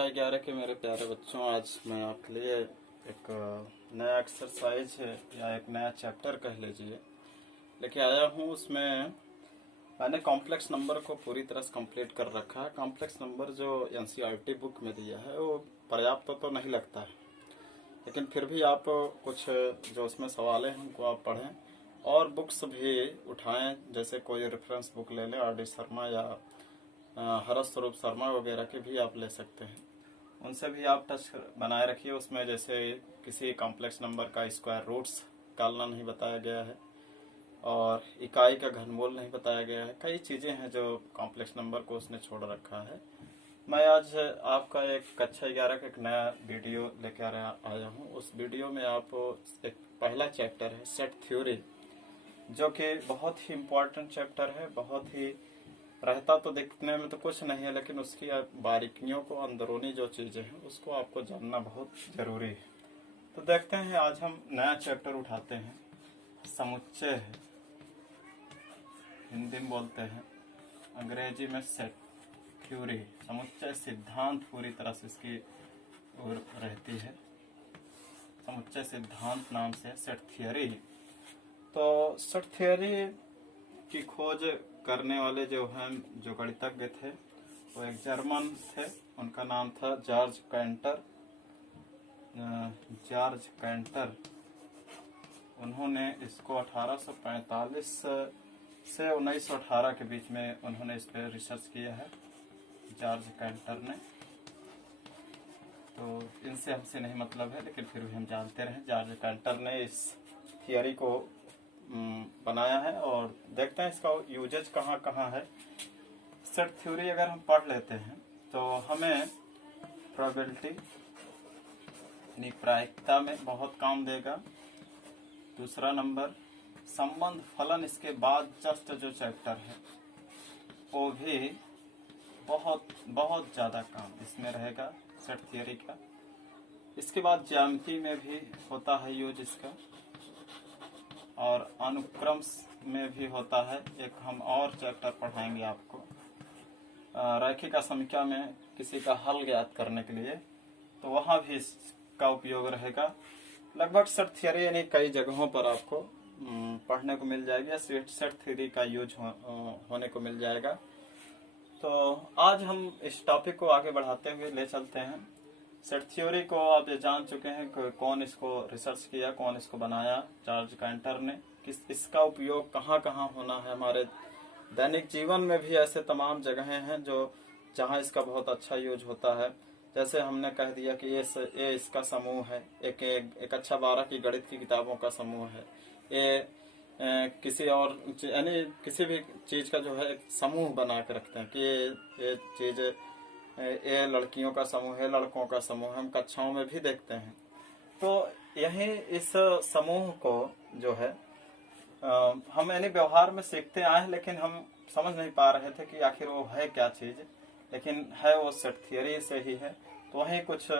कक्षा 11 के मेरे प्यारे बच्चों, आज मैं आपके लिए एक नया एक्सरसाइज या एक नया चैप्टर कह लीजिए लेके आया हूँ। उसमें मैंने कॉम्प्लेक्स नंबर को पूरी तरह से कंप्लीट कर रखा है। कॉम्प्लेक्स नंबर जो एनसीईआरटी बुक में दिया है वो पर्याप्त तो नहीं लगता है, लेकिन फिर भी आप कुछ जो उसमें सवाल हैं उनको आप पढ़ें और बुक्स भी उठाएं। जैसे कोई रेफरेंस बुक ले लें, आर.डी. शर्मा या हरस स्वरूप शर्मा वगैरह के भी आप ले सकते हैं। उनसे भी आप टच बनाए रखिए। उसमें जैसे किसी कॉम्प्लेक्स नंबर का स्क्वायर रूट्स निकालना नहीं बताया गया है और इकाई का घनमूल नहीं बताया गया है। कई चीज़ें हैं जो कॉम्प्लेक्स नंबर को उसने छोड़ रखा है। मैं आज आपका एक कक्षा 11 का एक नया वीडियो लेकर आया हूँ। उस वीडियो में आप एक पहला चैप्टर है सेट थ्योरी, जो कि बहुत ही इम्पोर्टेंट चैप्टर है। बहुत ही रहता तो दिखने में तो कुछ नहीं है, लेकिन उसकी बारीकियों को, अंदरूनी जो चीजें हैं उसको आपको जानना बहुत जरूरी है। तो देखते हैं, आज हम नया चैप्टर उठाते हैं। समुच्चय है, हिंदी में बोलते हैं, अंग्रेजी में सेट थ्योरी। समुच्चय सिद्धांत पूरी तरह से इसकी ओर रहती है। समुच्चय सिद्धांत नाम से सेट थियरी। तो सेट थियरी की खोज करने वाले जो हैं, जो गणितज्ञ थे, वो एक जर्मन थे। उनका नाम था जॉर्ज कैंटर। जॉर्ज कैंटर, उन्होंने इसको 1845 से 1918 के बीच में उन्होंने इस पर रिसर्च किया है, जॉर्ज कैंटर ने। तो इनसे हमसे नहीं मतलब है, लेकिन फिर भी हम जानते रहे जॉर्ज कैंटर ने इस थियरी को बनाया है। और देखते हैं इसका यूजेज कहाँ कहाँ है। सेट थ्योरी अगर हम पढ़ लेते हैं तो हमें प्रोबेबिलिटी यानी प्रायिकता में बहुत काम देगा। दूसरा नंबर संबंध फलन, इसके बाद जस्ट जो चैप्टर है वो भी बहुत बहुत ज़्यादा काम इसमें रहेगा सेट थ्योरी का। इसके बाद ज्यामिति में भी होता है यूज इसका, और अनुक्रम में भी होता है। एक हम और चैप्टर पढ़ाएंगे आपको रैखिक समीकरण में किसी का हल ज्ञात करने के लिए, तो वहाँ भी इसका उपयोग रहेगा। लगभग सेट थ्योरी यानी कई जगहों पर आपको पढ़ने को मिल जाएगी, सेट थ्योरी का यूज होने को मिल जाएगा। तो आज हम इस टॉपिक को आगे बढ़ाते हुए ले चलते हैं। सेट थ्योरी को आप ये जान चुके हैं कि कौन इसको रिसर्च किया, कौन इसको बनाया, जॉर्ज कैंटर ने। इसका उपयोग कहाँ कहाँ होना है। हमारे दैनिक जीवन में भी ऐसे तमाम जगहें हैं जो जहाँ इसका बहुत अच्छा यूज होता है। जैसे हमने कह दिया कि ये इसका समूह है, एक कक्षा 12 की गणित की किताबों का समूह है। ये किसी और यानी किसी भी चीज का जो है एक समूह बना के रखते हैं कि ये चीज, ये लड़कियों का समूह है, लड़कों का समूह, हम कक्षाओं में भी देखते हैं। तो यही इस समूह को जो है हम यानी व्यवहार में सीखते आए हैं, लेकिन हम समझ नहीं पा रहे थे कि आखिर वो है क्या चीज, लेकिन है वो सेट थियरी से ही है। तो वही कुछ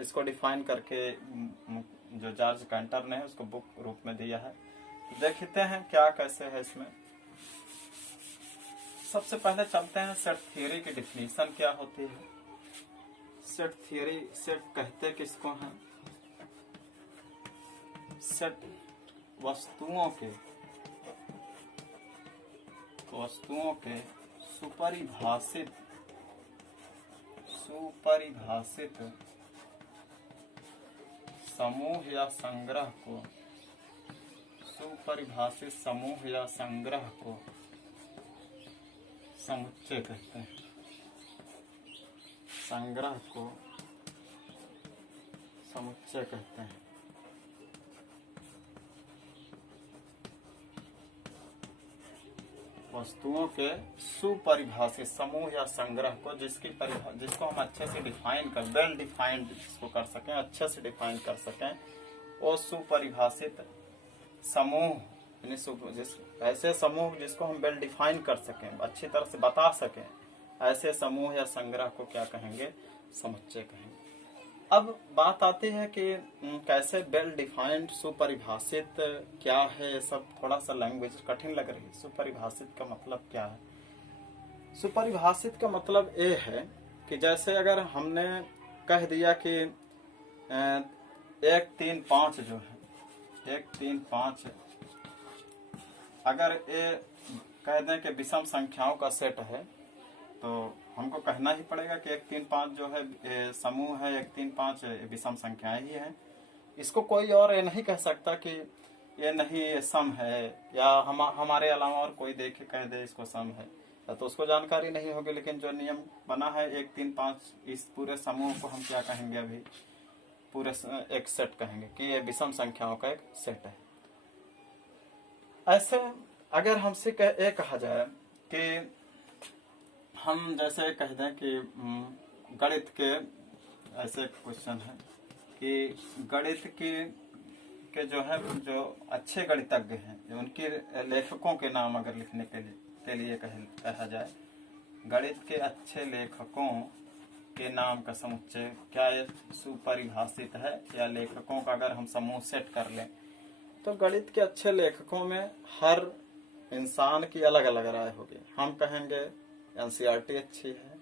इसको डिफाइन करके जो जॉर्ज कैंटर ने उसको बुक रूप में दिया है। देखते हैं क्या कैसे है इसमें। सबसे पहले चलते हैं सेट थियरी की डिफिनीशन क्या होती है। सेट थियरी, सेट कहते किसको हैं? सेट वस्तुओं के सुपरिभाषित समूह या संग्रह को, सुपरिभाषित समूह या संग्रह को समुच्चय कहते हैं। संग्रह को समुच्चय कहते हैं। वस्तुओं के सुपरिभाषित समूह या संग्रह को जिसको हम अच्छे से डिफाइन कर, वेल डिफाइंड जिसको कर सकें, अच्छे से डिफाइन कर सकें, वो सुपरिभाषित समूह यानी ऐसे समूह जिसको हम वेल डिफाइन कर सकें, अच्छी तरह से बता सकें, ऐसे समूह या संग्रह को क्या कहेंगे? समुच्चय कहेंगे। अब बात आती है कि कैसे वेल डिफाइंड, सुपरिभाषित क्या है। ये सब थोड़ा सा लैंग्वेज कठिन लग रही है। सुपरिभाषित का मतलब क्या है? सुपरिभाषित का मतलब ये है कि जैसे अगर हमने कह दिया कि 1 3 5 जो है 1 3 5, अगर ये कह दें कि विषम संख्याओं का सेट है तो हमको कहना ही पड़ेगा कि 1 3 5 जो है समूह है, 1 3 5 विषम संख्याएं ही हैं। इसको कोई और ये नहीं कह सकता कि ये नहीं ये सम है, या हमारे अलावा और कोई देखे कह दे इसको सम है, तो उसको जानकारी नहीं होगी। लेकिन जो नियम बना है 1 3 5, इस पूरे समूह को हम क्या कहेंगे, अभी पूरे एक सेट कहेंगे कि ये विषम संख्याओं का एक सेट है। ऐसे अगर हमसे ये कहा जाए कि हम जैसे कह दें कि गणित के ऐसे क्वेश्चन है कि गणित के जो है जो अच्छे गणितज्ञ हैं उनके लेखकों के नाम अगर लिखने के लिए कहा जाए, गणित के अच्छे लेखकों के नाम का समुच्चय क्या ये सुपरिभाषित है, या लेखकों का अगर हम समूह सेट कर लें तो गणित के अच्छे लेखकों में हर इंसान की अलग अलग राय होगी। हम कहेंगे एनसीईआरटी अच्छी है,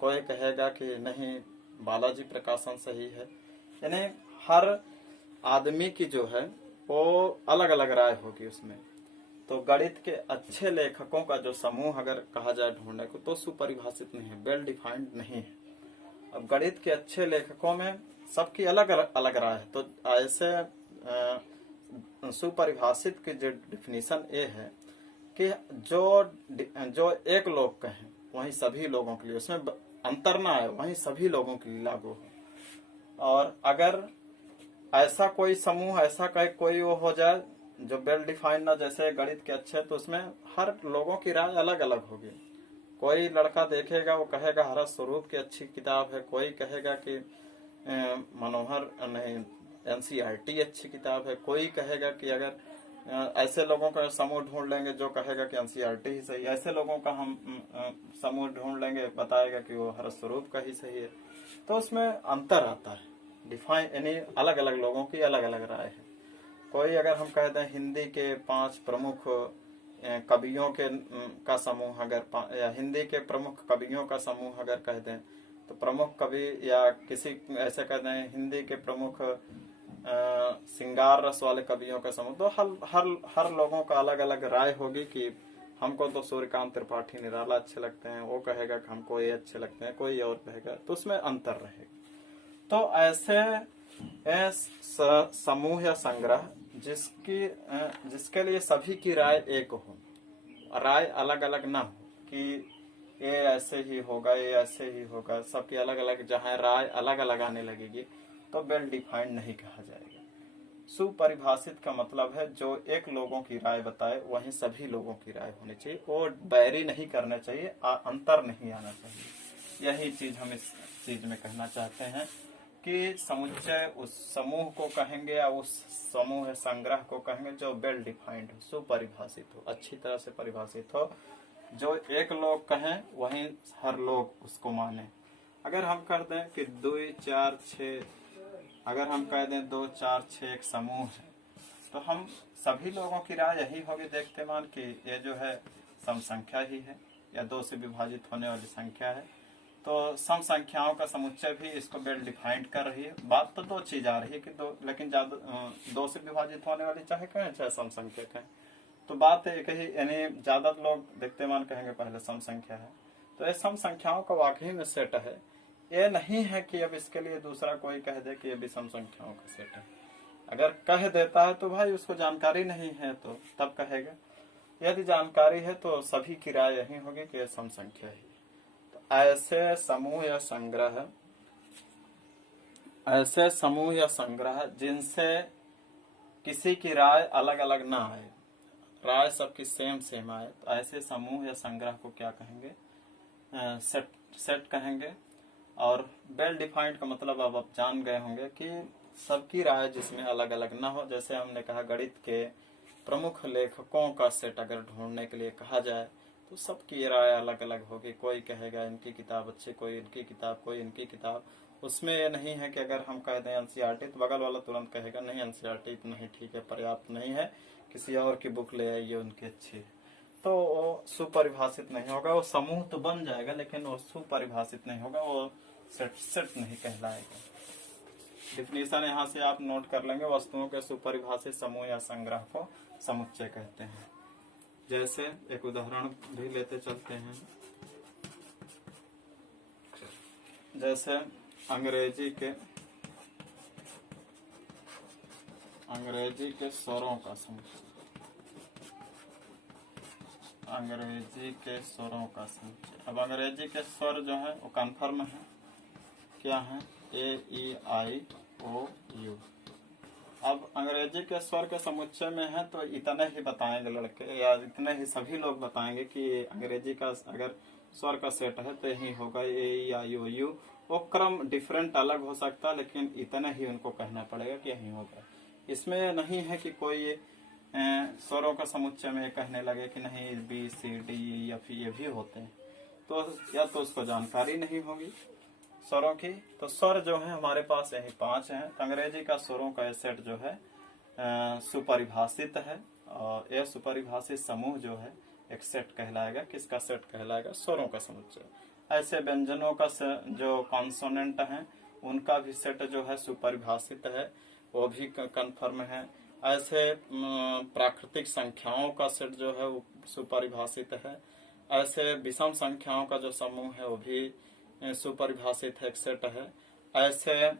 कोई कहेगा कि नहीं बालाजी प्रकाशन सही है, यानी हर आदमी की जो है वो अलग अलग राय होगी उसमें। तो गणित के अच्छे लेखकों का जो समूह अगर कहा जाए ढूंढने को तो सुपरिभाषित नहीं है, वेल डिफाइंड नहीं है। अब गणित के अच्छे लेखकों में सबकी अलग अलग राय है, तो ऐसे सुपरिभाषित की जो डिफिनीशन ये है कि जो एक लोग कहें वहीं सभी लोगों के लिए, उसमें अंतर ना आए, वहीं सभी लोगों के लिए लागू हो। और अगर ऐसा कोई समूह ऐसा कोई वो हो जाए जो वेल डिफाइंड ना, जैसे गणित के अच्छे, तो उसमें हर लोगों की राय अलग अलग होगी। कोई लड़का देखेगा वो कहेगा हरस स्वरूप की अच्छी किताब है, कोई कहेगा कि मनोहर नहीं एनसीईआरटी अच्छी किताब है, कोई कहेगा कि अगर ऐसे लोगों का समूह ढूंढ लेंगे जो कहेगा कि एनसीईआरटी ही सही, ऐसे लोगों का हम समूह ढूंढ लेंगे बताएगा कि वो हरस स्वरूप का ही सही है। तो उसमें अंतर आता है, डिफाइन यानी अलग अलग लोगों की अलग अलग राय है। कोई अगर हम कह दें हिंदी के 5 प्रमुख कवियों का समूह अगर, या हिंदी के प्रमुख कवियों का समूह अगर कह दें, तो प्रमुख कवि या किसी ऐसे कह दें हिंदी के प्रमुख श्रृंगार रस वाले कवियों का समूह, तो हर लोगों का अलग अलग राय होगी कि हमको तो सूर्यकांत त्रिपाठी निराला अच्छे लगते हैं, वो कहेगा कि हमको ये अच्छे लगते हैं, कोई और कहेगा, तो उसमें अंतर रहेगा। तो ऐसे समूह या संग्रह जिसके लिए सभी की राय एक हो, राय अलग अलग ना हो कि ये ऐसे ही होगा ये ऐसे ही होगा, सबकी अलग अलग जहां राय अलग अलग आने लगेगी तो वेल डिफाइंड नहीं कहा जाएगा। सुपरिभाषित का मतलब है जो एक लोगों की राय बताए वहीं सभी लोगों की राय होनी चाहिए, वो बैरी नहीं करना चाहिए, अंतर नहीं आना चाहिए। यही चीज हम इस चीज में कहना चाहते हैं कि समुच्चय उस समूह को कहेंगे या उस समूह संग्रह को कहेंगे जो वेल डिफाइंड हो, सुपरिभाषित हो, अच्छी तरह से परिभाषित हो, जो एक लोग कहें वहीं हर लोग उसको माने। अगर हम कर दें कि 2 4 6, अगर हम कह दें 2 4 6 एक समूह है, तो हम सभी लोगों की राय यही होगी देखते मान कि ये जो है सम संख्या ही है या 2 से विभाजित होने वाली संख्या है, तो सम संख्याओं का समुच्चय भी इसको वेल डिफाइंड कर रही है। बात तो 2 चीज आ रही है कि लेकिन ज्यादा 2 से विभाजित होने वाली चाहे कहें चाहे सम संख्या कहें, तो बात एक ही, यानी ज्यादा लोग देखते मान कहेंगे पहले सम संख्या है, तो ये सम संख्याओं का वाकई में सेट है। ये नहीं है कि अब इसके लिए दूसरा कोई कह दे कि ये विषम संख्याओं का सेट है। अगर कह देता है तो भाई उसको जानकारी नहीं है तो तब कहेगा, यदि जानकारी है तो सभी की राय यही होगी कि ये सम संख्या है। तो ऐसे समूह या संग्रह जिनसे किसी की राय अलग अलग ना आए, राय सबकी सेम आए, तो ऐसे समूह या संग्रह को क्या कहेंगे, सेट कहेंगे। और वेल डिफाइंड का मतलब अब आप जान गए होंगे कि सबकी राय जिसमें अलग अलग ना हो। जैसे हमने कहा गणित के प्रमुख लेखकों का सेट अगर ढूंढने के लिए कहा जाए तो सबकी राय अलग अलग होगी, कोई कहेगा इनकी किताब अच्छी, कोई इनकी किताब, कोई इनकी किताब। उसमें ये नहीं है कि अगर हम कह दें एनसीईआरटी तो बगल वाला तुरंत कहेगा नहीं एनसीईआरटी नहीं ठीक है, पर्याप्त नहीं है, किसी और की बुक ले आइए उनकी अच्छी है। तो वो सुपरिभाषित नहीं होगा। वो समूह तो बन जाएगा लेकिन वो सुपरिभाषित नहीं होगा, वो सेट नहीं कहलाएगा। डिफिनीशन यहाँ से आप नोट कर लेंगे, वस्तुओं के सुपरिभाषित समूह या संग्रह को समुच्चय कहते हैं। जैसे एक उदाहरण भी लेते चलते हैं, जैसे अंग्रेजी के स्वरों का समुच्चय, अंग्रेजी के स्वरों का समुच्चय। अब अंग्रेजी के स्वर जो है वो कन्फर्म है, क्या है? ए ई आई ओ यू। अब अंग्रेजी के स्वर के समुच्चय में है तो इतने ही बताएंगे लड़के, या इतने ही सभी लोग बताएंगे कि अंग्रेजी का अगर स्वर का सेट है तो यही होगा ए ई आई ओ यू। वो क्रम डिफरेंट अलग हो सकता है लेकिन इतना ही उनको कहना पड़ेगा कि यही होगा। इसमें नहीं है कि कोई स्वरों का समुच्चय में कहने लगे कि नहीं बी सी डी या फिर ये भी होते हैं, तो या तो उसको जानकारी नहीं होगी स्वरों की। तो स्वर जो है हमारे पास यही 5 हैं। अंग्रेजी का स्वरों का सेट जो है सुपरिभाषित है, और यह सुपरिभाषित समूह जो है एक सेट कहलाएगा। किसका सेट कहलाएगा? स्वरों का समुच्चय। ऐसे व्यंजनों का जो कॉन्सोनेंट हैं उनका भी सेट जो है सुपरिभाषित है, वो भी कंफर्म है। ऐसे प्राकृतिक संख्याओं का सेट जो है वो सुपरिभाषित है। ऐसे विषम संख्याओं का जो समूह है वो भी सुपरिभाषित है, एक सेट है। ऐसे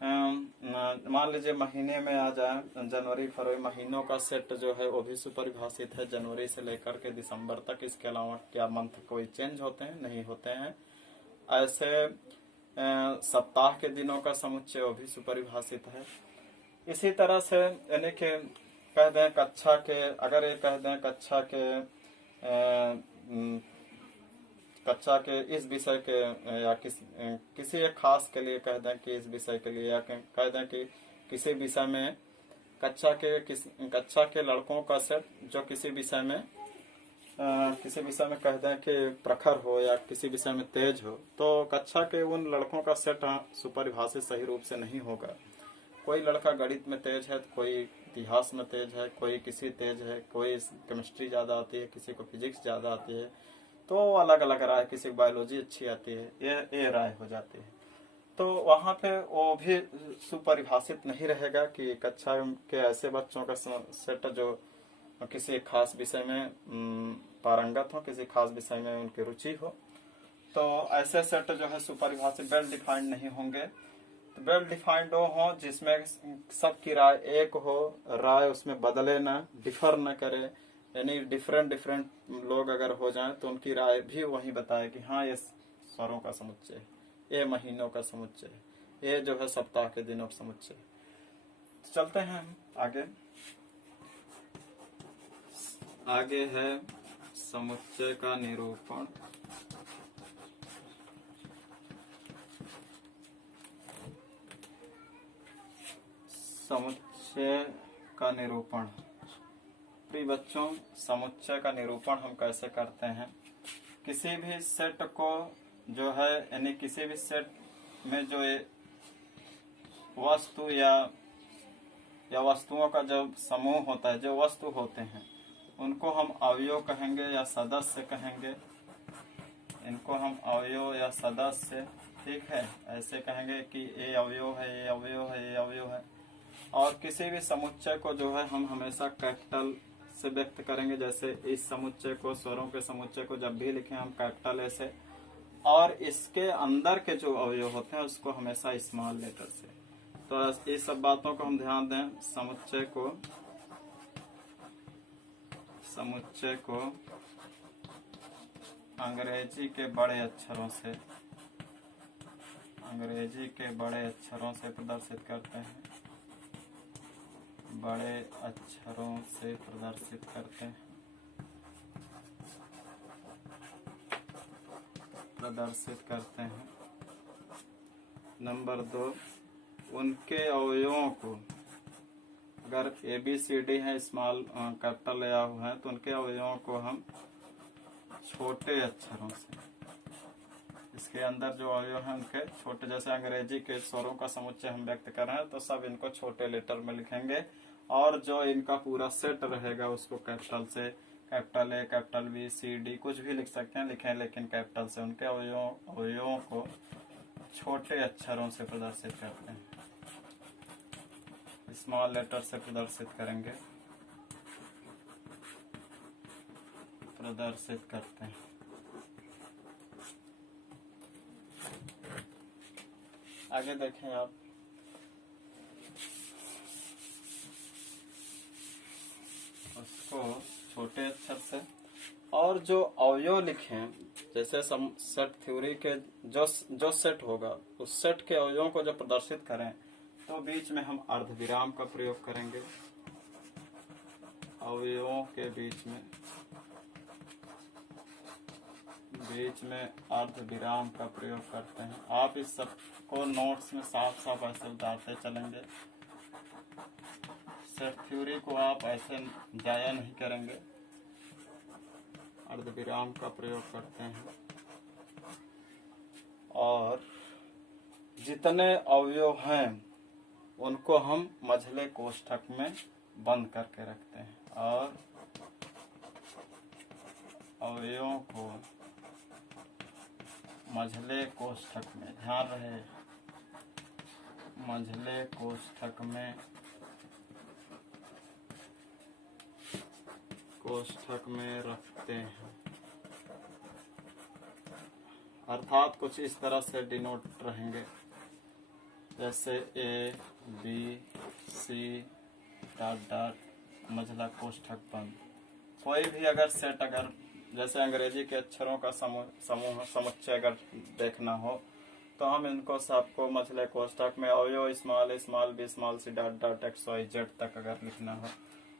मान लीजिए महीने में आ जाए जनवरी फरवरी, महीनों का सेट जो है वो भी सुपरिभाषित है, जनवरी से लेकर के दिसंबर तक। इसके अलावा क्या मंथ कोई चेंज होते हैं? नहीं होते हैं। ऐसे सप्ताह के दिनों का समुच्चय वो भी सुपरिभाषित है। इसी तरह से यानी कि कह दें कक्षा के, अगर ये कह दें कक्षा के इस विषय के या किसी एक खास के लिए कह दें कि इस विषय के लिए, या कह दें कि किसी विषय में कक्षा के लड़कों का सेट जो किसी विषय में कह दें कि प्रखर हो या किसी विषय में तेज हो, तो कक्षा के उन लड़कों का सेट सुपरिभाषित सही रूप से नहीं होगा। कोई लड़का गणित में तेज है, कोई इतिहास में तेज है, कोई किसी तेज है, कोई केमिस्ट्री ज्यादा आती है, किसी को फिजिक्स ज्यादा आती है, तो अलग अलग राय, किसी को बायोलॉजी अच्छी आती है, ये राय हो जाती है। तो वहां पे वो भी सुपरिभाषित नहीं रहेगा कि कक्षा के ऐसे बच्चों का सेट जो किसी खास विषय में पारंगत हो, किसी खास विषय में उनकी रुचि हो, तो ऐसे सेट जो है सुपरिभाषित वेल डिफाइंड नहीं होंगे। तो वेल डिफाइंड हो जिसमें सबकी राय एक हो, राय उसमें बदले ना, डिफर न करे, यानी डिफरेंट लोग अगर हो जाएं तो उनकी राय भी वही बताए कि हाँ ये स्वरों का समुच्चय, ये महीनों का समुच्चय, ये जो है सप्ताह के दिनों का समुच्चय। चलते हैं हम आगे है समुच्चय का निरूपण। समुच्चय का निरूपण। प्रिय बच्चों, समुच्चय का निरूपण हम कैसे करते हैं? किसी भी सेट को जो है, यानी किसी भी सेट में जो वस्तु या वस्तुओं का जो समूह होता है, जो वस्तु होते हैं, उनको हम अवयव कहेंगे या सदस्य कहेंगे। इनको हम अवयव या सदस्य, ठीक है, ऐसे कहेंगे कि ये अवयव है, ये अवयव है, ये अवयव है। और किसी भी समुच्चय को जो है हम हमेशा कैपिटल से व्यक्त करेंगे। जैसे इस समुच्चय को, स्वरों के समुच्चय को जब भी लिखें हम कैपिटल ए से, और इसके अंदर के जो अवयव होते हैं उसको हमेशा स्मॉल लेटर से। तो इस सब बातों को हम ध्यान दें। समुच्चय को अंग्रेजी के बड़े अक्षरों से प्रदर्शित करते हैं। बड़े अक्षरों से प्रदर्शित करते हैं। नंबर 2, उनके अवयवों को, अगर ABCD है स्मॉल कैपिटल या हुआ है, तो उनके अवयवों को हम छोटे अक्षरों से, इसके अंदर जो अवयव हैं उनके छोटे, जैसे अंग्रेजी के स्वरों का समुच्चय हम व्यक्त कर रहे हैं तो सब इनको छोटे लेटर में लिखेंगे, और जो इनका पूरा सेट रहेगा उसको कैपिटल से, capital A, capital B, C, D कुछ भी लिख सकते हैं, लिखें लेकिन कैपिटल से। उनके अवयवों को छोटे अक्षरों से प्रदर्शित करते हैं, स्मॉल लेटर से प्रदर्शित करते हैं। आगे देखें आप, उसको छोटे अक्षर से। और जो अवयव लिखें, जैसे सेट थ्योरी के जो सेट होगा उस सेट के अवयवों को जब प्रदर्शित करें तो बीच में हम अर्धविराम का प्रयोग करेंगे। अवयवों के बीच में अर्धविराम का प्रयोग करते हैं। आप इस सब को नोट्स में साफ साफ ऐसे उतारते चलेंगे। सेट थ्योरी को आप ऐसे जाया नहीं करेंगे, अर्धविराम का प्रयोग करते हैं। और जितने अवयव हैं उनको हम मझले कोष्ठक में बंद करके रखते हैं। और अवयवों को मझले कोष्ठक में, ध्यान रहे, मझले कोष्ठक में रखते हैं। अर्थात कुछ इस तरह से डिनोट रहेंगे, जैसे ए, बी, सी, डॉट डॉट, मझला कोष्ठक बंद। कोई भी अगर सेट, अगर जैसे अंग्रेजी के अक्षरों का समुच्चय अगर देखना हो तो हम इनको सबको मझले कोष्ठक में अवयव small small B small C dot dot X Y Z तक अगर लिखना हो,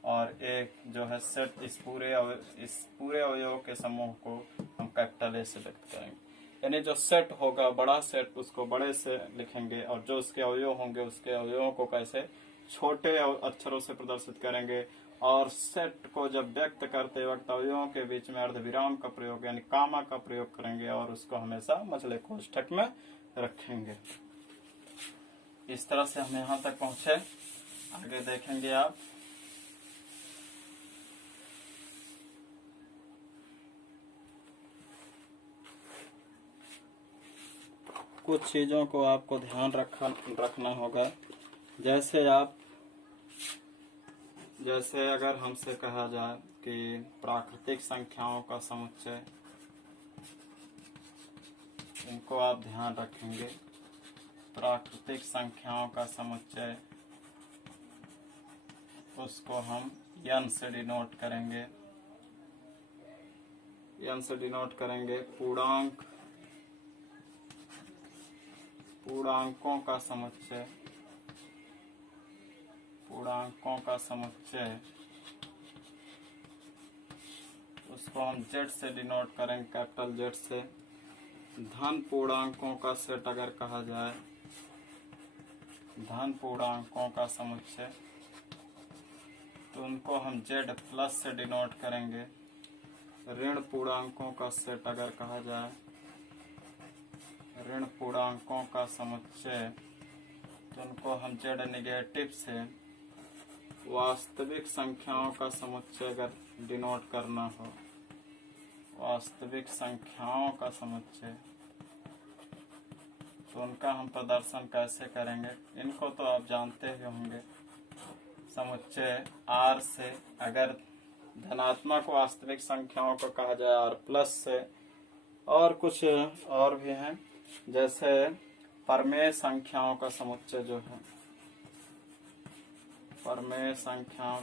और एक जो है सेट इस पूरे अवयवों के समूह को हम कैपिटल ए से व्यक्त करेंगे। यानी जो सेट होगा बड़ा सेट, उसको बड़े से लिखेंगे, और जो उसके अवयव होंगे उसके अवयवों को कैसे छोटे अक्षरों से प्रदर्शित करेंगे। और सेट को जब व्यक्त करते वक्त अवयवों के बीच में अर्धविराम का प्रयोग यानी कामा का प्रयोग करेंगे, और उसको हमेशा मझले कोष्ठक में रखेंगे। इस तरह से हम यहाँ तक पहुंचे। आगे देखेंगे आप, कुछ चीजों को आपको ध्यान रखना होगा। जैसे अगर हमसे कहा जाए कि प्राकृतिक संख्याओं का समुच्चय, इनको आप ध्यान रखेंगे। प्राकृतिक संख्याओं का समुच्चय, उसको हम n से डिनोट करेंगे। n से डिनोट करेंगे। पूर्णांकों का समुच्चय, उसको हम z से डिनोट करेंगे, कैपिटल Z से। धन पूर्णांकों का सेट अगर कहा जाए, धन पूर्णांकों का समुच्चय, तो उनको हम Z प्लस से डिनोट करेंगे। ऋण पूर्णांकों का सेट अगर कहा जाए, ऋण पूर्णांकों का समुच्चय, तो उनको हम Z नेगेटिव से। वास्तविक संख्याओं का समुच्चय अगर डिनोट करना हो, वास्तविक संख्याओं का समुच्चय, तो उनका हम प्रदर्शन कैसे करेंगे? इनको तो आप जानते ही होंगे। समुच्चय R से, अगर धनात्मक वास्तविक संख्याओं को कहा जाए R प्लस से। और कुछ और भी हैं, जैसे परमेय संख्याओं का समुच्चय जो है, परमेय संख्याओं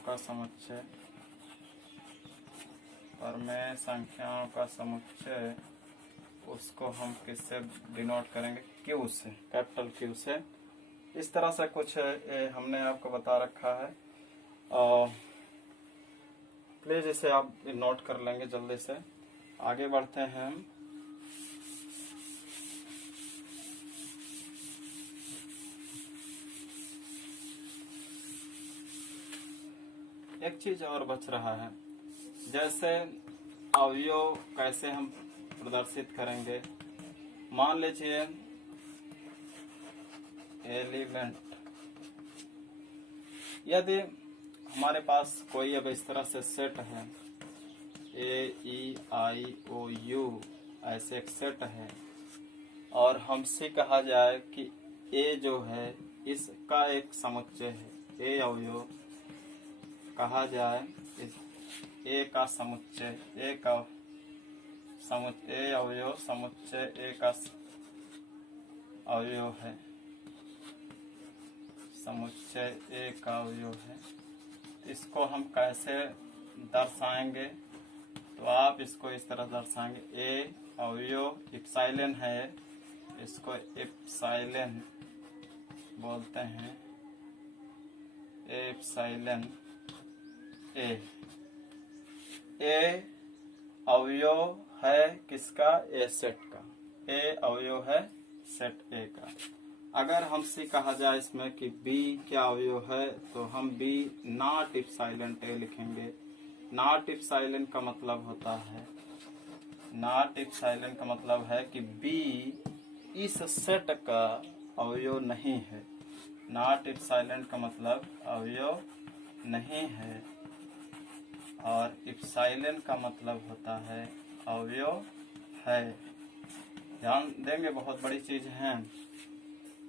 का समुच्चय, उसको हम किससे डिनोट करेंगे? Q से, कैपिटल Q से। इस तरह से कुछ हमने आपको बता रखा है, और प्लीज इसे आप नोट कर लेंगे जल्दी से। आगे बढ़ते हैं हम। एक चीज और बच रहा है, जैसे अवयव कैसे हम प्रदर्शित करेंगे। मान लीजिए एलिमेंट, यदि हमारे पास कोई अब इस तरह से सेट है, ए ई आई ओ यू ऐसे एक सेट है। और हमसे कहा जाए कि ए जो है इसका एक समुच्चय है, ए अवयव कहा जाए इस ए का समुच्चय, ए अवयव समुच्चय ए का अवयव है, समुच्चय ए का अवयव है। इसको हम कैसे दर्शाएंगे? तो आप इसको इस तरह दर्शाएंगे, ए अवयव इप्सिलॉन है, इसको इप्सिलॉन बोलते हैं, इप्सिलॉन ए। ए अवयव है किसका? ए सेट का। ए अवयव है सेट ए का। अगर हमसे कहा जाए इसमें कि बी क्या अवयव है, तो हम बी नॉट इप्सिलॉन ए लिखेंगे। नॉट इप्सिलॉन का मतलब होता है, नॉट इप्सिलॉन का मतलब है कि बी इस सेट का अवयव नहीं है। नॉट इप्सिलॉन का मतलब अवयव नहीं है, और इप्सिलॉन का मतलब होता है अवयव है। ध्यान देंगे, बहुत बड़ी चीज है।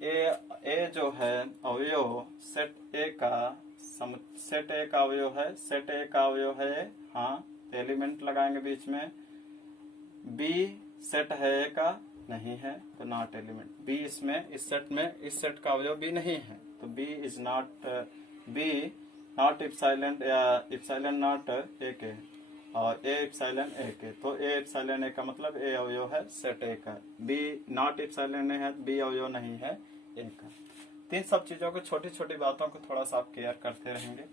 ए जो है अवयव सेट ए का सेट ए का अवयव है, सेट ए का अवयव है, हाँ, एलिमेंट लगाएंगे बीच में। बी सेट है ए का नहीं है, तो नॉट एलिमेंट। बी इसमें इस सेट का अवयव बी नहीं है, तो B is not B not epsilon या इप्सिलॉन नॉट ए के, और ए इप्सिलॉन ए के। तो ए इप्सिलॉन ए का मतलब ए अवयव है सेट ए का। बी नॉट इप्सिलॉन ए है, बी अवयव नहीं है ए का। तीन सब चीजों को, छोटी छोटी बातों को थोड़ा सा आप केयर करते रहेंगे।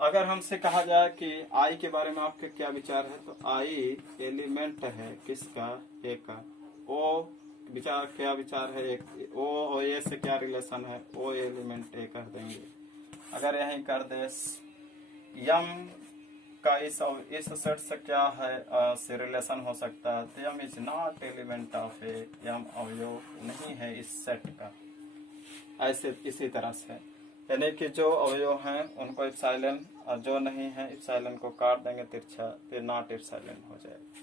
अगर हमसे कहा जाए कि आई के बारे में आपके क्या विचार है, तो आई एलिमेंट है किसका? ए का। ओ क्या विचार है? ओ और ए से क्या रिलेशन है? ओ एलिमेंट ए कर देंगे। अगर यही कर दे यम का इस सेट से क्या है से रिलेशन हो सकता है, तो यम इज नॉट एलिमेंट ऑफ ए, यम अवयव नहीं है इस सेट का। ऐसे इसी तरह से, यानी कि जो अवयव हैं उनको इप्सिलॉन, और जो नहीं है इप्सिलॉन को काट देंगे तिरछा, तो नॉट इप्सिलॉन हो जाएगा।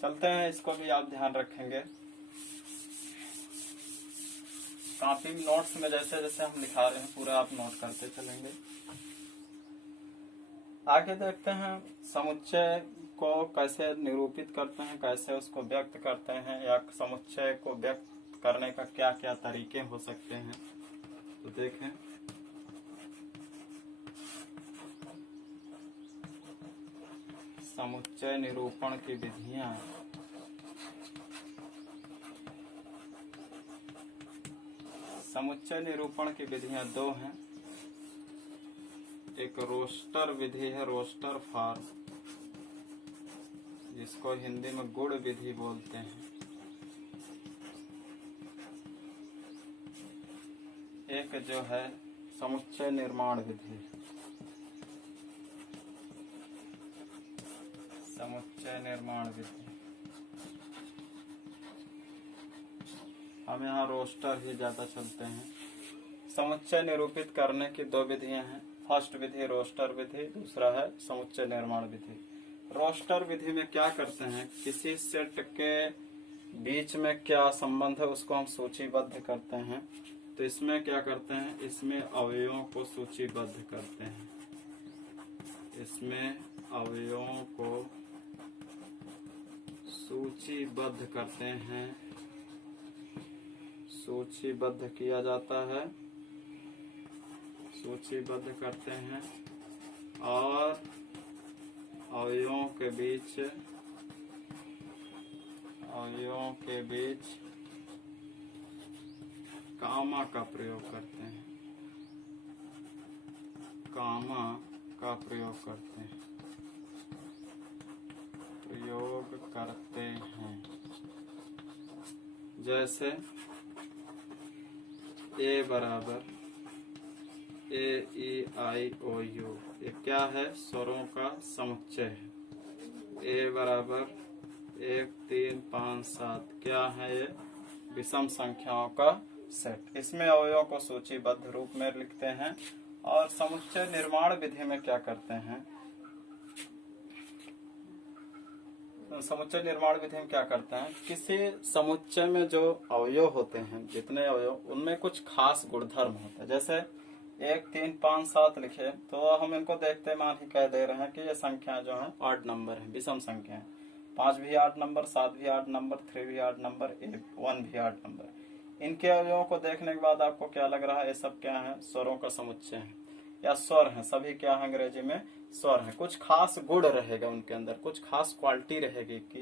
चलते हैं, इसको भी आप ध्यान रखेंगे। कॉपी नोट्स में जैसे जैसे हम लिखा रहे हैं पूरा आप नोट करते चलेंगे। आगे देखते हैं समुच्चय को कैसे निरूपित करते हैं, कैसे उसको व्यक्त करते हैं, या समुच्चय को व्यक्त करने का क्या क्या तरीके हो सकते हैं। तो देखें, समुच्चय निरूपण की विधियां। समुच्चय निरूपण की विधियां दो हैं। एक रोस्टर विधि है, रोस्टर फॉर्म, जिसको हिंदी में गुण विधि बोलते हैं। एक जो है समुच्चय निर्माण विधि, समुच्चय निर्माण विधि। हम यहाँ रोस्टर ही ज्यादा चलते हैं। समुच्चय निरूपित करने की दो विधियां हैं। फर्स्ट विधि रोस्टर विधि, दूसरा है समुच्चय निर्माण विधि। रोस्टर विधि में क्या करते हैं, किसी सेट के बीच में क्या संबंध है उसको हम सूचीबद्ध करते हैं। तो इसमें क्या करते हैं, इसमें अवयवों को सूचीबद्ध करते हैं। इसमें अवयवों को सूचीबद्ध करते हैं, सूचीबद्ध किया जाता है, सूचीबद्ध करते हैं, और अवयवों के बीच कामा का प्रयोग करते हैं, कामा का प्रयोग करते हैं, प्रयोग करते हैं। जैसे ए बराबर ए ई आई ओ यू, ये क्या है, स्वरों का समुच्चय है। ए बराबर 1 3 5 7 क्या है, ये विषम संख्याओं का सेट। इसमें अवयवों को सूचीबद्ध रूप में लिखते हैं। और समुच्चय निर्माण विधि में क्या करते हैं, समुच्चय निर्माण विधि में क्या करते हैं, किसी समुच्चय में जो अवयव होते हैं, जितने अवयव, उनमें कुछ खास गुणधर्म होते हैं। जैसे 1 3 5 7 लिखे तो हम इनको देखते मान ही कह दे रहे हैं कि ये संख्या जो है ऑड नंबर है, विषम संख्या है। 5 भी ऑड नंबर, 7 भी ऑड नंबर, 3 भी ऑड नंबर, 1 भी ऑड नंबर। इनके अवयवों को देखने के बाद आपको क्या लग रहा है, ये सब क्या है, स्वरों का समुच्चय है या स्वर है। सभी क्या है, अंग्रेजी में स्वर है। कुछ खास गुण रहेगा उनके अंदर, कुछ खास क्वालिटी रहेगी कि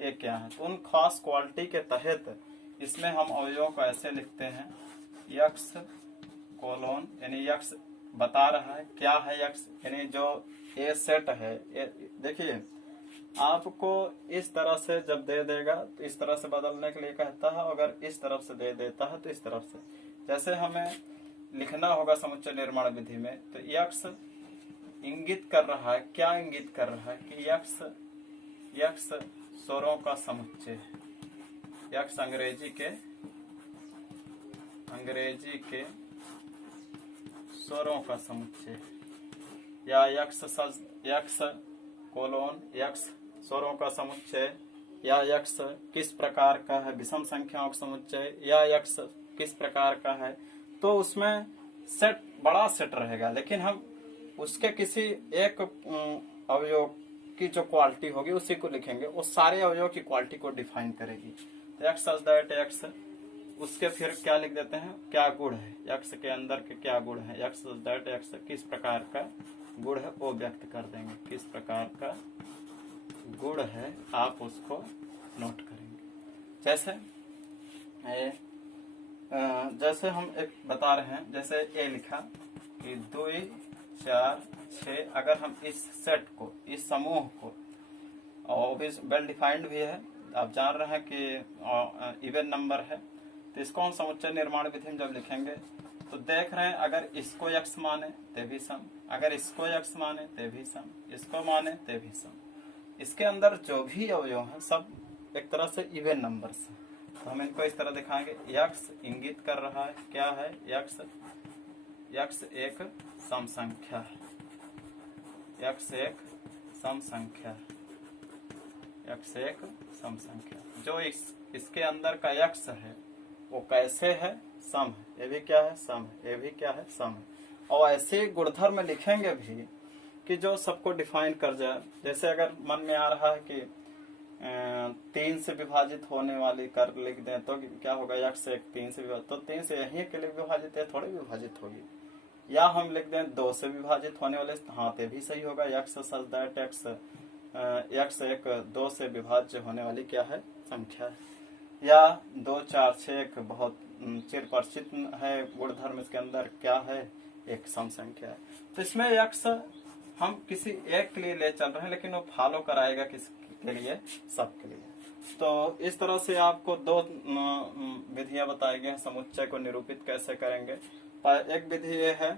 ये क्या है। तो उन खास क्वालिटी के तहत इसमें हम अवयवों को ऐसे लिखते हैं, यक्स कोलोन, यानी यक्स बता रहा है क्या है यक्स, यानी जो ए सेट है। देखिए आपको इस तरह से जब दे देगा तो इस तरह से बदलने के लिए कहता है, अगर इस तरफ से दे देता है तो इस तरफ से। जैसे हमें लिखना होगा समुच्चय निर्माण विधि में, तो यक्स इंगित कर रहा है, क्या इंगित कर रहा है कि यक्स स्वरों का समुच्चय है। यक्स अंग्रेजी के स्वरों का समुच्चय, या यक्स कोलोन यक्स स्वरों का समुच्चय, या यक्स किस प्रकार का है, विषम संख्याओं का समुच्चय, या यक्स किस प्रकार का है। तो उसमें सेट, बड़ा सेट रहेगा, लेकिन हम उसके किसी एक अवयव की जो क्वालिटी होगी उसी को लिखेंगे, वो सारे अवयव की क्वालिटी को डिफाइन करेगी। तो एक्स सच दैट एक्स, उसके फिर क्या लिख देते हैं, क्या गुण है, यक्स के अंदर के क्या गुण है, यक्स सच दैट एक्स किस प्रकार का गुण है वो व्यक्त कर देंगे। किस प्रकार का गुण है आप उसको नोट करेंगे। जैसे हम एक बता रहे हैं, जैसे ए लिखा कि 2 4 6, अगर हम इस सेट को, इस समूह को, और वेल डिफाइंड भी है, आप जान रहे हैं कि इवन नंबर है, तो इसको हम समुच्चय निर्माण विधि में जब लिखेंगे तो देख रहे हैं, अगर इसको यक्स माने ते भी सम, अगर इसको यक्स माने ते भी सम, इसको माने ते भी सम। इसके अंदर जो भी अवयव है सब एक तरह से इवन नंबर से, तो हम इनको इस तरह दिखाएंगे। यक्स इंगित कर रहा है क्या है, यक्स एक सम संख्या है, यक्स एक सम संख्या है, यक्स एक सम संख्या। जो इसके अंदर का यक्स है वो कैसे है, सम है। ये भी क्या है, सम है। ये भी क्या है, सम है। और ऐसे गुणधर्म लिखेंगे भी कि जो सबको डिफाइन कर जाए। जैसे अगर मन में आ रहा है कि 3 से विभाजित होने वाली कर लिख दें तो क्या होगा, यक्स एक 3 से विभाजित, तो 3 से यही के लिए विभाजित है, थोड़ी विभाजित होगी। या हम लिख दें 2 से विभाजित होने वाले, हाँ ते भी सही होगा, यक्स सच दैट यक्स एक 2 से विभाज्य होने वाली क्या है, संख्या है। या 2 4 6 एक बहुत चिर परिचित है गुणधर्म, इसके अंदर क्या है, एक सम संख्या है। तो इसमें यक्स हम किसी एक के लिए ले चल रहे हैं, लेकिन वो फॉलो कराएगा किसके लिए, सबके लिए। तो इस तरह से आपको 2 विधियां बताई गई हैं समुच्चय को निरूपित कैसे करेंगे। एक विधि ये है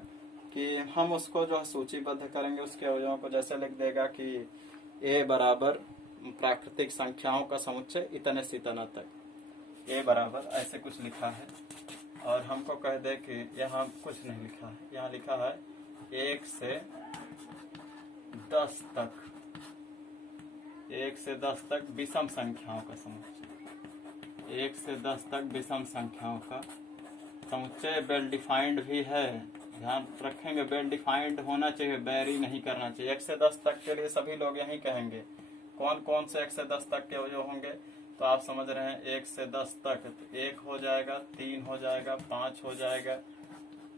कि हम उसको जो सूचीबद्ध करेंगे, उसके अवयवों को जैसे लिख देगा कि ए बराबर प्राकृतिक संख्याओं का समुच्चय इतने से इतना तक, ए बराबर ऐसे कुछ लिखा है, और हमको कह दे कि यहाँ कुछ नहीं लिखा है, यहाँ लिखा है 1 से 10 तक, 1 से 10 तक विषम संख्याओं का समुच्चय, 1 से 10 तक विषम संख्याओं का समुच्चय वेल डिफाइंड भी है। ध्यान रखेंगे, वेल डिफाइंड होना चाहिए, बैरी नहीं करना चाहिए। 1 से 10 तक के लिए सभी लोग यही कहेंगे। कौन कौन से 1 से 10 तक के अवयव होंगे, तो आप समझ रहे हैं 1 से 10 तक, 1 हो जाएगा, 3 हो जाएगा, 5 हो जाएगा,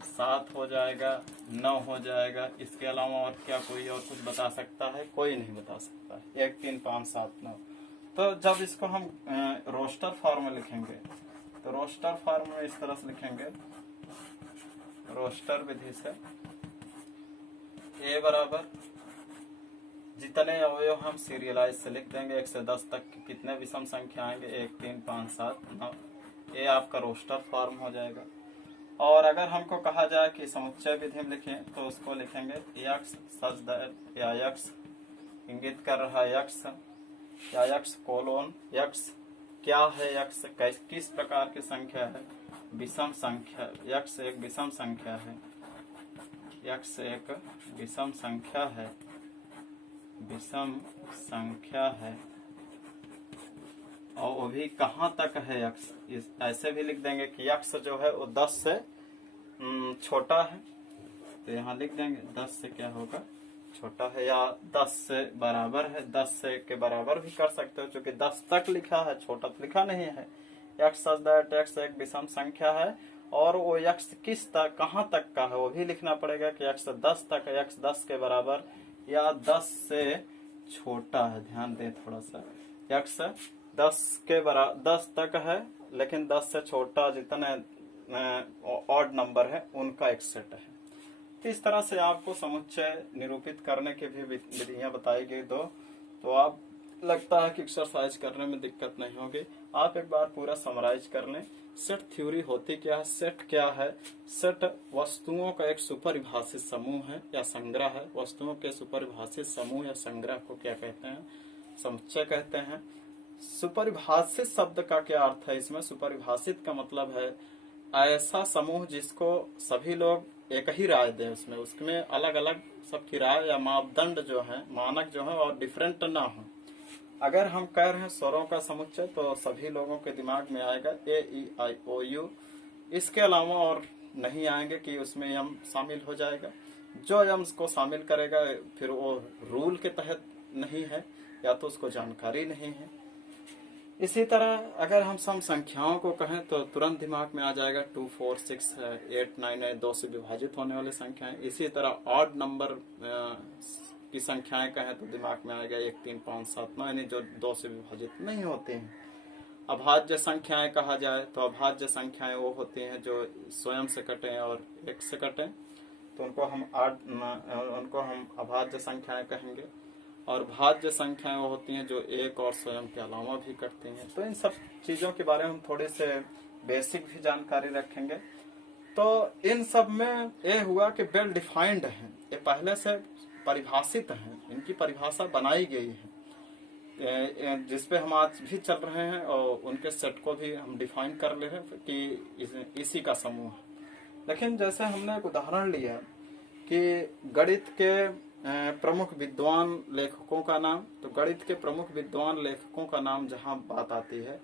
7 हो जाएगा, 9 हो जाएगा। इसके अलावा और क्या कोई और कुछ बता सकता है, कोई नहीं बता सकता है। 1 3 5 7 9। तो जब इसको हम रोस्टर फॉर्म में लिखेंगे, तो रोस्टर फॉर्म में इस तरह से लिखेंगे, रोस्टर विधि से ए बराबर जितने अवयव हम सीरियलाइज से लिख देंगे 1 से 10 तक कितने विषम संख्या आएंगे, 1 3 5 7 9, ये आपका रोस्टर फॉर्म हो जाएगा। और अगर हमको कहा जाए कि समुच्चय विधि में लिखें, तो उसको लिखेंगे यक्स सच दैट, या यक्स इंगित कर रहा है यक्स, या यक्स कोलोन यक्स क्या है, यक्स किस प्रकार की संख्या है, विषम संख्या, यक्स एक विषम संख्या है, यक्स एक विषम संख्या है, विषम संख्या है, और वो भी कहाँ तक है यक्ष, ऐसे भी लिख देंगे कि यक्ष जो है वो 10 से छोटा है, तो यहाँ लिख देंगे 10 से क्या होगा छोटा है, या 10 से बराबर है, 10 से के बराबर भी कर सकते हो, क्योंकि 10 तक लिखा है, छोटा तो लिखा नहीं है। यक्ष दैट यक्ष एक विषम संख्या है, और वो यक्ष किस तक कहाँ तक का है वो भी लिखना पड़ेगा कि यक्ष 10 तक है, यक्ष 10 के बराबर या 10 से छोटा है। ध्यान दें थोड़ा सा, यक्ष 10 के बराबर 10 तक है, लेकिन 10 से छोटा जितने ऑड नंबर है उनका एक सेट है। तो इस तरह से आपको समुच्चय निरूपित करने की भी विधियां बताई गई दो, तो आप लगता है कि एक्सरसाइज करने में दिक्कत नहीं होगी। आप एक बार पूरा समराइज कर लें। सेट थ्योरी होती क्या है, सेट क्या है? सेट वस्तुओं का एक सुपरिभाषित समूह है या संग्रह है। वस्तुओं के सुपरिभाषित समूह या संग्रह को क्या कहते हैं? समुच्चय कहते हैं। सुपरिभाषित शब्द का क्या अर्थ है? इसमें सुपरिभाषित का मतलब है ऐसा समूह जिसको सभी लोग एक ही राय दें, उसमें अलग अलग सबकी राय या मापदंड जो है, मानक जो है और डिफरेंट ना हो। अगर हम कह रहे हैं स्वरों का समुच्चय तो सभी लोगों के दिमाग में आएगा ए ई आई ओ यू, इसके अलावा और नहीं आएंगे कि उसमें यम शामिल हो जाएगा। जो यम को शामिल करेगा फिर वो रूल के तहत नहीं है या तो उसको जानकारी नहीं है। इसी तरह अगर हम सम संख्याओं को कहें तो तुरंत दिमाग में आ जाएगा 2, 4, 6, 8, 9 है, 2 से विभाजित होने वाली संख्याएं। इसी तरह ऑड नंबर की संख्याएं कहें तो दिमाग में आएगा 1, 3, 5, 7, 9, यानी जो 2 से विभाजित नहीं होती हैं। अभाज्य संख्याएं कहा जाए तो अभाज्य संख्याएं वो होती हैं जो स्वयं से कटें और एक से कटें, तो उनको हम अभाज्य संख्याएं कहेंगे। और भाज्य संख्याएं वो होती हैं जो एक और स्वयं के अलावा भी कटती हैं। तो इन सब चीजों के बारे में हम थोड़े से बेसिक भी जानकारी रखेंगे। तो इन सब में ये हुआ कि वेल डिफाइंड है, ये पहले से परिभाषित है, इनकी परिभाषा बनाई गई है जिसपे हम आज भी चल रहे हैं, और उनके सेट को भी हम डिफाइन कर ले हैं कि इसी का समूह है। लेकिन जैसे हमने एक उदाहरण लिया कि गणित के प्रमुख विद्वान लेखकों का नाम, तो गणित के प्रमुख विद्वान लेखकों का नाम जहाँ बात आती है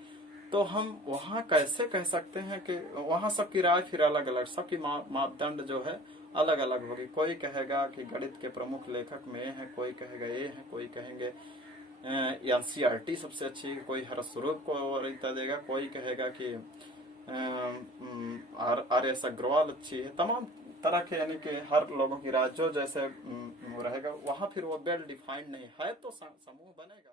तो हम वहाँ कैसे कह सकते हैं कि वहाँ सबकी राय फिर अलग अलग, सबकी मापदंड जो है अलग अलग होगी। कोई कहेगा कि गणित के प्रमुख लेखक में ये है, कोई कहेगा ये है, कोई कहेंगे एनसीईआरटी सबसे अच्छी, कोई हरस्वरूप को वरीयता देगा, कोई कहेगा कि आर.एस. अग्रवाल अच्छी है। तमाम तरह के यानी कि हर लोगों की राय जो जैसे रहेगा, वहाँ फिर वो वेल डिफाइंड नहीं है तो समूह बनेगा।